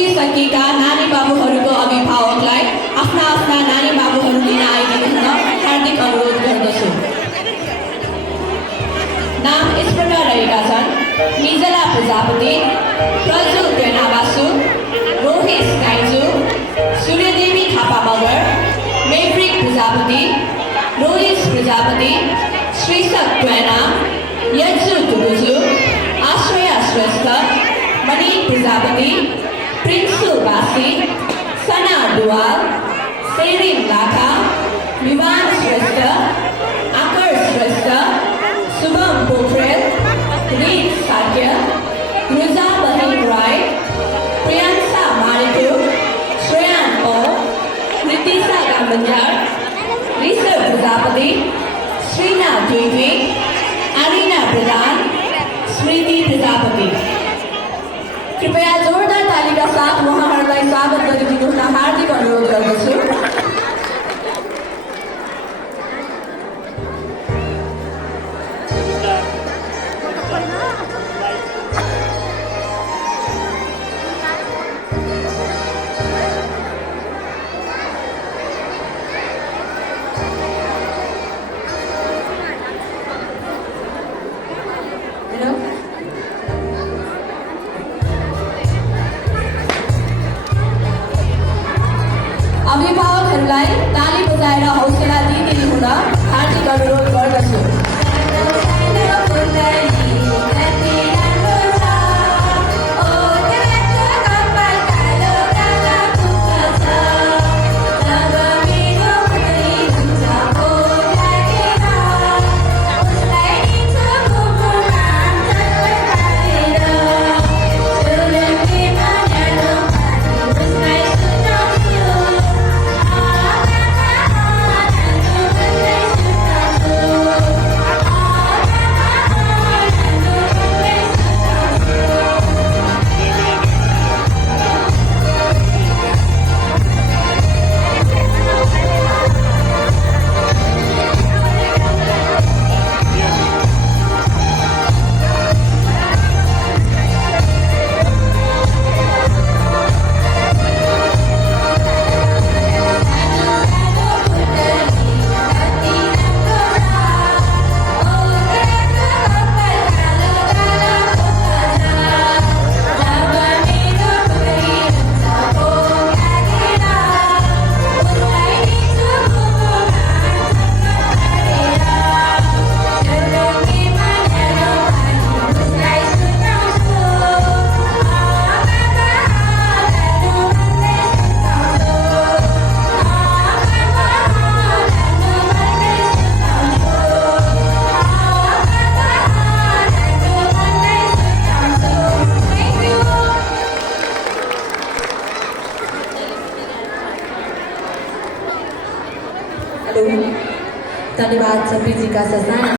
सकिएका नानी बाबुहरूको अभिभावकलाई आफ्ना आफ्ना नानी बाबुहरू लिन आइदिनु हुन हार्दिक अनुरोध गर्दछु। नाम यस प्रकार रहेका छन्: मिजला प्रजापति, प्रज्वल प्रेनावासु, रोहित नाइजु, सूर्यदेवी थापा मगर, मेभ्रिक प्रजापति, रोहित प्रजापति, श्रीसक प्रेना, यज्जु तुगुजु, आश्रया श्रेष्ठ, मणि प्रजापति, प्रिन्सु बासी, सना दुवाल, सेरिन लाखा, विवान श्रेष्ठ, आकर श्रेष्ठ, शुभम पोखरेल, रीत साक्य, रुजा बहिन राय, प्रियांशा मारिकु, श्रेयान ओ, रितिशा गांबंजार, ऋषभ प्रजापति, श्रीना द्विवेदी, अरीना प्रधान, स्मृति प्रजापति। कृपया जोरदार तालीका साथ उहाँहरूलाई स्वागत गरिदिनु हुन हार्दिक अनुरोध गर्दछु। अभिभावकहरूलाई ताली बजाएर हौसला दिइदिनु हुन हार्दिक अनुरोध गर्दछु। धन्यवाद सभी जी का सजना।